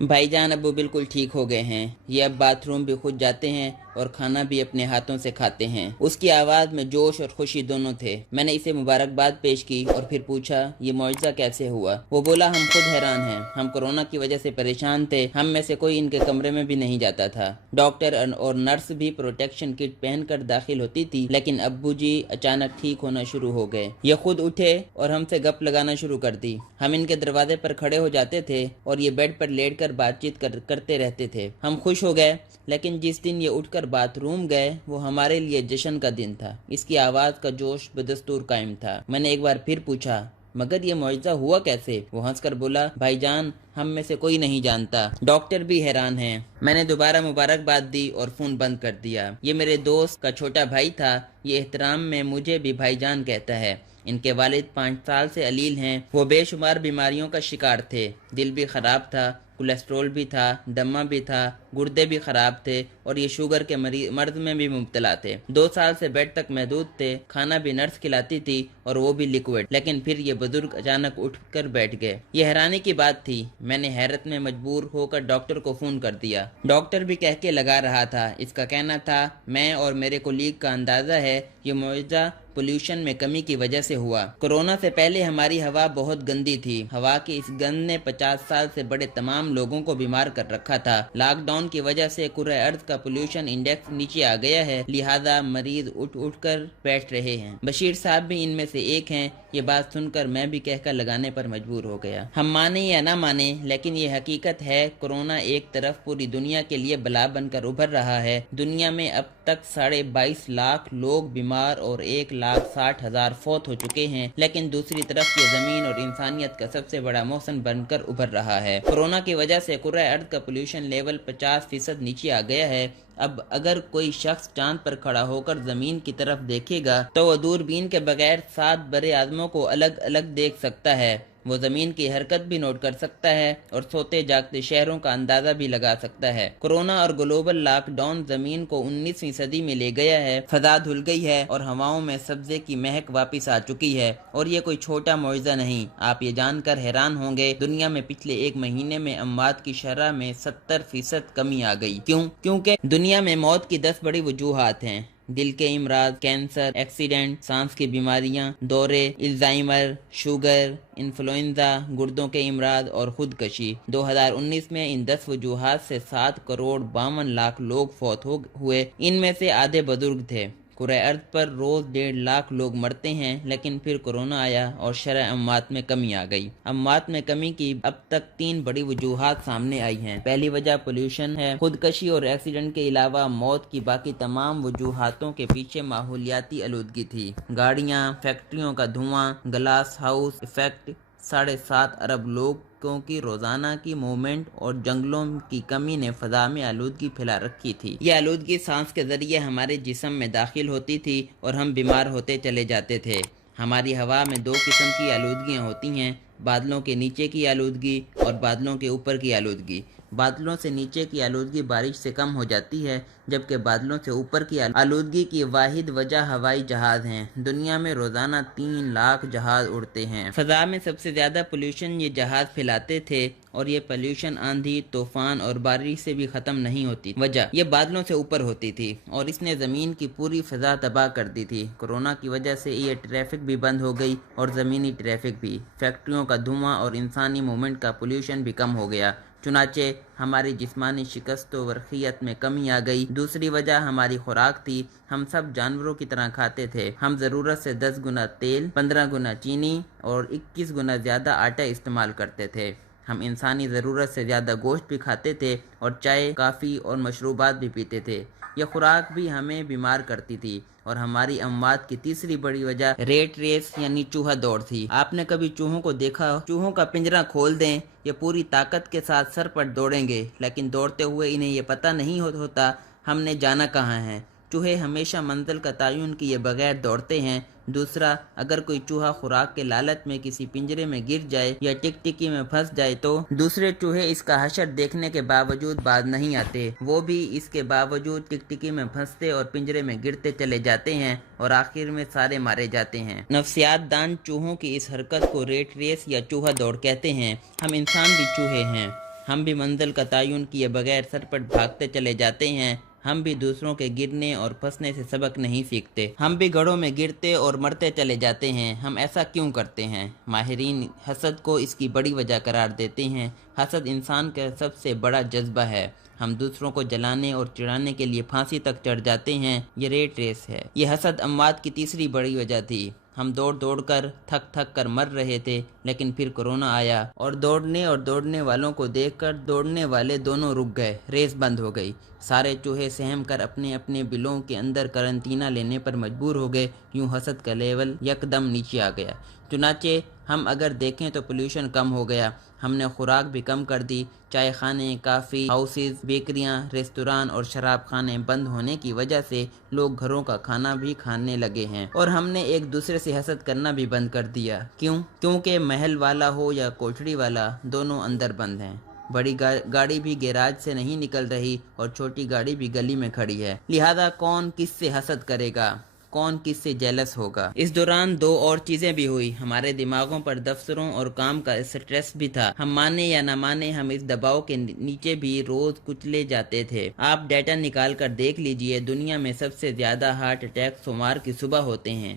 भाई जान अब्बू बिल्कुल ठीक हो गए हैं। ये अब बाथरूम भी खुद जाते हैं और खाना भी अपने हाथों से खाते हैं। उसकी आवाज़ में जोश और खुशी दोनों थे। मैंने इसे मुबारकबाद पेश की और फिर पूछा, ये मुआजिज़ा कैसे हुआ? वो बोला, हम खुद हैरान हैं। हम कोरोना की वजह से परेशान थे। हम में से कोई इनके कमरे में भी नहीं जाता था। डॉक्टर और नर्स भी प्रोटेक्शन किट पहनकर दाखिल होती थी, लेकिन अब्बू जी अचानक ठीक होना शुरू हो गए। ये खुद उठे और हमसे गप लगाना शुरू कर दी। हम इनके दरवाजे पर खड़े हो जाते थे और ये बेड पर लेट बातचीत करते रहते थे। हम खुश हो गए, लेकिन जिस दिन ये उठकर बाथरूम गए वो हमारे लिए जश्न का दिन था। इसकी आवाज़ का जोश बदस्तूर कायम था। मैंने एक बार फिर पूछा, मगर ये मुआजिज़ा हुआ कैसे? वो हंसकर बोला, भाईजान हम में से कोई नहीं जानता। डॉक्टर भी हैरान हैं। मैंने दोबारा मुबारकबाद दी और फ़ोन बंद कर दिया। ये मेरे दोस्त का छोटा भाई था। ये एहतराम में मुझे भी भाईजान कहता है। इनके वालिद 5 साल से अलील हैं। वो बेशुमार बीमारियों का शिकार थे। दिल भी ख़राब था, कोलेस्ट्रोल भी था, दमा भी था, गुर्दे भी ख़राब थे और ये शुगर के मर्ज में भी मुब्तला थे। 2 साल से बेड तक महदूद थे। खाना भी नर्स खिलाती थी और वो भी लिक्विड। लेकिन फिर ये बुजुर्ग अचानक उठ कर बैठ गए। ये हैरानी की बात थी। मैंने हैरत में मजबूर होकर डॉक्टर को फ़ोन कर दिया। डॉक्टर भी कह के लगा रहा था। इसका कहना था, मैं और मेरे कोलीग का अंदाज़ा है ये मुआवजा पोल्यूशन में कमी की वजह से हुआ। कोरोना से पहले हमारी हवा बहुत गंदी थी। हवा की इस गंद ने 50 साल से बड़े तमाम लोगों को बीमार कर रखा था। लॉकडाउन की वजह से कुर्रे अर्ज का पोल्यूशन इंडेक्स नीचे आ गया है, लिहाजा मरीज उठ उठ कर बैठ रहे हैं। बशीर साहब भी इनमें से एक हैं। ये बात सुनकर मैं भी कहकर लगाने पर मजबूर हो गया। हम माने या ना माने, लेकिन ये हकीकत है। कोरोना एक तरफ पूरी दुनिया के लिए बला बनकर उभर रहा है। दुनिया में अब तक 22.5 लाख लोग बीमार और 1,60,000 फौत हो चुके हैं। लेकिन दूसरी तरफ ये जमीन और इंसानियत का सबसे बड़ा मौसम बनकर उभर रहा है। कोरोना की वजह से कुर्रा अर्द का पोल्यूशन लेवल 50% नीचे आ गया है। अब अगर कोई शख्स चांद पर खड़ा होकर जमीन की तरफ देखेगा तो वो दूरबीन के बगैर 7 बड़े आदमों को अलग अलग देख सकता है। वो जमीन की हरकत भी नोट कर सकता है और सोते जागते शहरों का अंदाजा भी लगा सकता है। कोरोना और ग्लोबल लॉकडाउन जमीन को 19वीं सदी में ले गया है। फजा धुल गई है और हवाओं में सब्जे की महक वापस आ चुकी है। और ये कोई छोटा मुआजिज़ा नहीं। आप ये जानकर हैरान होंगे, दुनिया में पिछले 1 महीने में अमवात की शरह में 70% कमी आ गई। क्योंकि दुनिया में मौत की 10 बड़ी वजूहात हैं। दिल के इमराज, कैंसर, एक्सीडेंट, सांस की बीमारियां, दौरे, अल्जाइमर, शुगर, इन्फ्लुएंजा, गुर्दों के इमराज और खुदकशी। 2019 में इन 10 वजूहात से 7 करोड़ 52 लाख लोग फौत हुए। इनमें से आधे बुजुर्ग थे। कुर्रे अर्द पर रोज़ 1.5 लाख लोग मरते हैं, लेकिन फिर कोरोना आया और शरह अमवात में कमी आ गई। अमवात में कमी की अब तक 3 बड़ी वजूहात सामने आई हैं। पहली वजह पोल्यूशन है। खुदकशी और एक्सीडेंट के अलावा मौत की बाकी तमाम वजूहातों के पीछे माहौलियाती आलूदगी थी। गाड़ियाँ, फैक्ट्रियों का धुआं, ग्लास हाउस इफेक्ट, 7.5 अरब लोगों की रोजाना की मूवमेंट और जंगलों की कमी ने फजा में आलूदगी फैला रखी थी। ये आलूदगी सांस के जरिए हमारे जिस्म में दाखिल होती थी और हम बीमार होते चले जाते थे। हमारी हवा में 2 किस्म की आलूदगियाँ होती हैं, बादलों के नीचे की आलूदगी और बादलों के ऊपर की आलूदगी। बादलों से नीचे की आलूदगी बारिश से कम हो जाती है, जबकि बादलों से ऊपर की आलूदगी की वाहिद वजह हवाई जहाज़ हैं। दुनिया में रोज़ाना 3 लाख जहाज़ उड़ते हैं। फ़ज़ा में सबसे ज़्यादा पोल्यूशन ये जहाज़ फैलाते थे और ये पोल्यूशन आंधी, तूफान और बारिश से भी ख़त्म नहीं होती। वजह ये बादलों से ऊपर होती थी और इसने ज़मीन की पूरी फ़ज़ा तबाह कर दी थी। कोरोना की वजह से ये ट्रैफिक भी बंद हो गई और ज़मीनी ट्रैफिक भी। फैक्ट्रियों का धुआं और इंसानी मूवमेंट का पोल्यूशन भी कम हो गया। चुनाचे हमारी जिस्मानी शिकस्त व वर्खियत में कमी आ गई। दूसरी वजह हमारी खुराक थी। हम सब जानवरों की तरह खाते थे। हम ज़रूरत से 10 गुना तेल, 15 गुना चीनी और 21 गुना ज़्यादा आटा इस्तेमाल करते थे। हम इंसानी ज़रूरत से ज़्यादा गोश्त भी खाते थे और चाय, काफ़ी और मशरूबात भी पीते थे। यह खुराक भी हमें बीमार करती थी। और हमारी अमवात की तीसरी बड़ी वजह रेट रेस यानी चूहा दौड़ थी। आपने कभी चूहों को देखा? चूहों का पिंजरा खोल दें, ये पूरी ताकत के साथ सर पर दौड़ेंगे, लेकिन दौड़ते हुए इन्हें ये पता नहीं होता हमने जाना कहाँ है। चूहे हमेशा मंजिल का तयन किए बगैर दौड़ते हैं। दूसरा, अगर कोई चूहा खुराक के लालच में किसी पिंजरे में गिर जाए या टिकटिकी में फंस जाए तो दूसरे चूहे इसका हशर देखने के बावजूद बाज नहीं आते। वो भी इसके बावजूद टिकटिकी में फंसते और पिंजरे में गिरते चले जाते हैं और आखिर में सारे मारे जाते हैं। नफ्सियात दान चूहों की इस हरकत को रेट रेस या चूहा दौड़ कहते हैं। हम इंसान भी चूहे हैं। ہم بھی منزل کا تعین کیے بغیر سرپٹ بھاگتے چلے جاتے ہیں۔ ہم بھی دوسروں کے گرنے اور پھنسنے سے سبق نہیں سیکھتے۔ ہم بھی گڑھوں میں گرتے اور مرتے چلے جاتے ہیں۔ ہم ایسا کیوں کرتے ہیں؟ ماہرین حسد کو اس کی بڑی وجہ قرار دیتے ہیں۔ حسد انسان کا سب سے بڑا جذبہ ہے۔ ہم دوسروں کو جلانے اور چڑھانے کے لیے پھانسی تک چڑھ جاتے ہیں۔ یہ ریٹ ریس ہے۔ یہ حسد اموات کی تیسری بڑی وجہ تھی۔ ہم دوڑ کر تھک کر مر رہے تھے، لیکن پھر کورونا آیا اور دوڑنے والوں کو دیکھ کر دوڑنے والے دونوں رک گئے۔ ریس بند ہو گئی۔ سارے چوہے سہم کر اپنے اپنے بلوں کے اندر قرنطینہ لینے پر مجبور ہو گئے۔ یوں حسد کا لیول یکدم نیچے آ گیا۔ چنانچہ ہم اگر دیکھیں تو پولیوشن کم ہو گیا۔ ہم نے خوراک بھی کم کر دی۔ چائے خانے، کافی ہاؤسز، بیکریاں، ریستوران اور شراب خانے بند ہونے کی وجہ سے لوگ گھروں کا کھانا بھی کھانے لگے ہیں، اور ہم نے ایک دوسرے سے حسد کرنا بھی بند کر دیا۔ کیونکہ محل والا ہو یا کوٹھڑی والا، دونوں اندر بند ہیں۔ بڑی گاڑی بھی گیراج سے نہیں نکل رہی اور چھوٹی گاڑی بھی گلی میں کھڑی ہے۔ لہذا کون کس سے حسد کرے گا؟ کون کس سے جیلس ہوگا؟ اس دوران دو اور چیزیں بھی ہوئی۔ ہمارے دماغوں پر دفتروں اور کام کا اسٹریس بھی تھا۔ ہم مانے یا نہ مانے، ہم اس دباؤ کے نیچے بھی روز کچلے جاتے تھے۔ آپ ڈیٹا نکال کر دیکھ لیجئے، دنیا میں سب سے زیادہ ہارٹ اٹیک سوموار کی صبح ہوتے ہیں۔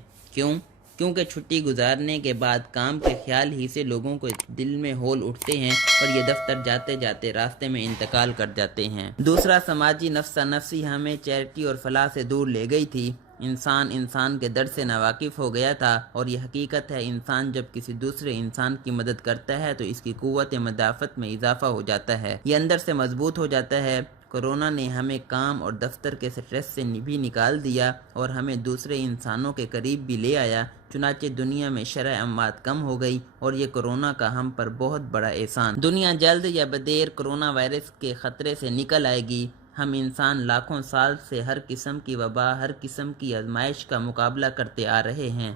کیونکہ چھٹی گزارنے کے بعد کام کے خیال ہی سے لوگوں کو دل میں ہول اٹھتے ہیں اور یہ دفتر جاتے جاتے راستے میں انتقال کر جاتے ہیں۔ دوسرا، سماجی نفسا نفسی ہمیں چیریٹی اور فلاح سے دور لے گئی تھی۔ انسان کے درد سے ناواقف ہو گیا تھا، اور یہ حقیقت ہے، انسان جب کسی دوسرے انسان کی مدد کرتا ہے تو اس کی قوت مدافعت میں اضافہ ہو جاتا ہے، یہ اندر سے مضبوط ہو جاتا ہے۔ کورونا نے ہمیں کام اور دفتر کے سٹریس سے بھی نکال دیا اور ہمیں دوسرے انسانوں کے قریب بھی لے آیا۔ چنانچہ دنیا میں شرح اموات کم ہو گئی، اور یہ کورونا کا ہم پر بہت بڑا احسان۔ دنیا جلد یا بدیر کورونا وائرس کے خطرے سے نکل آئے گی۔ ہم انسان لاکھوں سال سے ہر قسم کی وبا، ہر قسم کی آزمائش کا مقابلہ کرتے آ رہے ہیں۔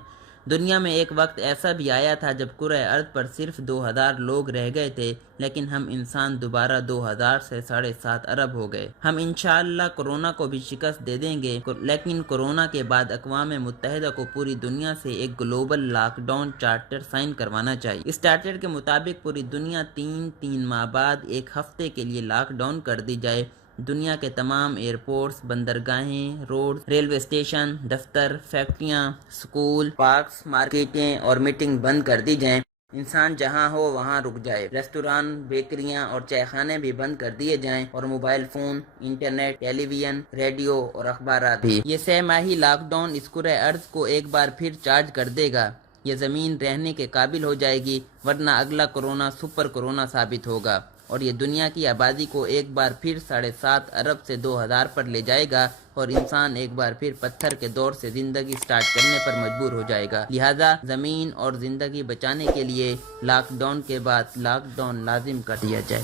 دنیا میں ایک وقت ایسا بھی آیا تھا جب کرۂ ارض پر صرف 2000 لوگ رہ گئے تھے، لیکن ہم انسان دوبارہ 2000 سے 7.5 ارب ہو گئے۔ ہم انشاءاللہ کورونا کو بھی شکست دے دیں گے، لیکن کورونا کے بعد اقوام متحدہ کو پوری دنیا سے ایک global lockdown charter sign کروانا چاہیے۔ اس چارٹر کے مطابق پوری دنیا تین ماہ بعد ایک ہفتے کے لیے لاک ڈاؤن کر دی جائے۔ دنیا کے تمام ایئرپورٹس، بندرگاہیں، روڈ، ریلوے اسٹیشن، دفتر، فیکٹریاں، سکول، پارکس، مارکیٹیں اور میٹنگ بند کر دی جائیں۔ انسان جہاں ہو وہاں رک جائے۔ ریستوران، بیکریاں اور چائے خانے بھی بند کر دیے جائیں، اور موبائل فون، انٹرنیٹ، ٹیلی ویژن، ریڈیو اور اخبارات بھی۔ یہ 6 ماہی لاک ڈاؤن اس کرۂ ارض کو ایک بار پھر چارج کر دے گا۔ یہ زمین رہنے کے قابل ہو جائے گی، ورنہ اگلا کورونا سپر کورونا ثابت ہوگا، اور یہ دنیا کی آبادی کو ایک بار پھر 7.5 ارب سے 2000 پر لے جائے گا، اور انسان ایک بار پھر پتھر کے دور سے زندگی سٹارٹ کرنے پر مجبور ہو جائے گا۔ لہذا زمین اور زندگی بچانے کے لیے لاک ڈاؤن کے بعد لاک ڈاؤن لازم کر دیا جائے۔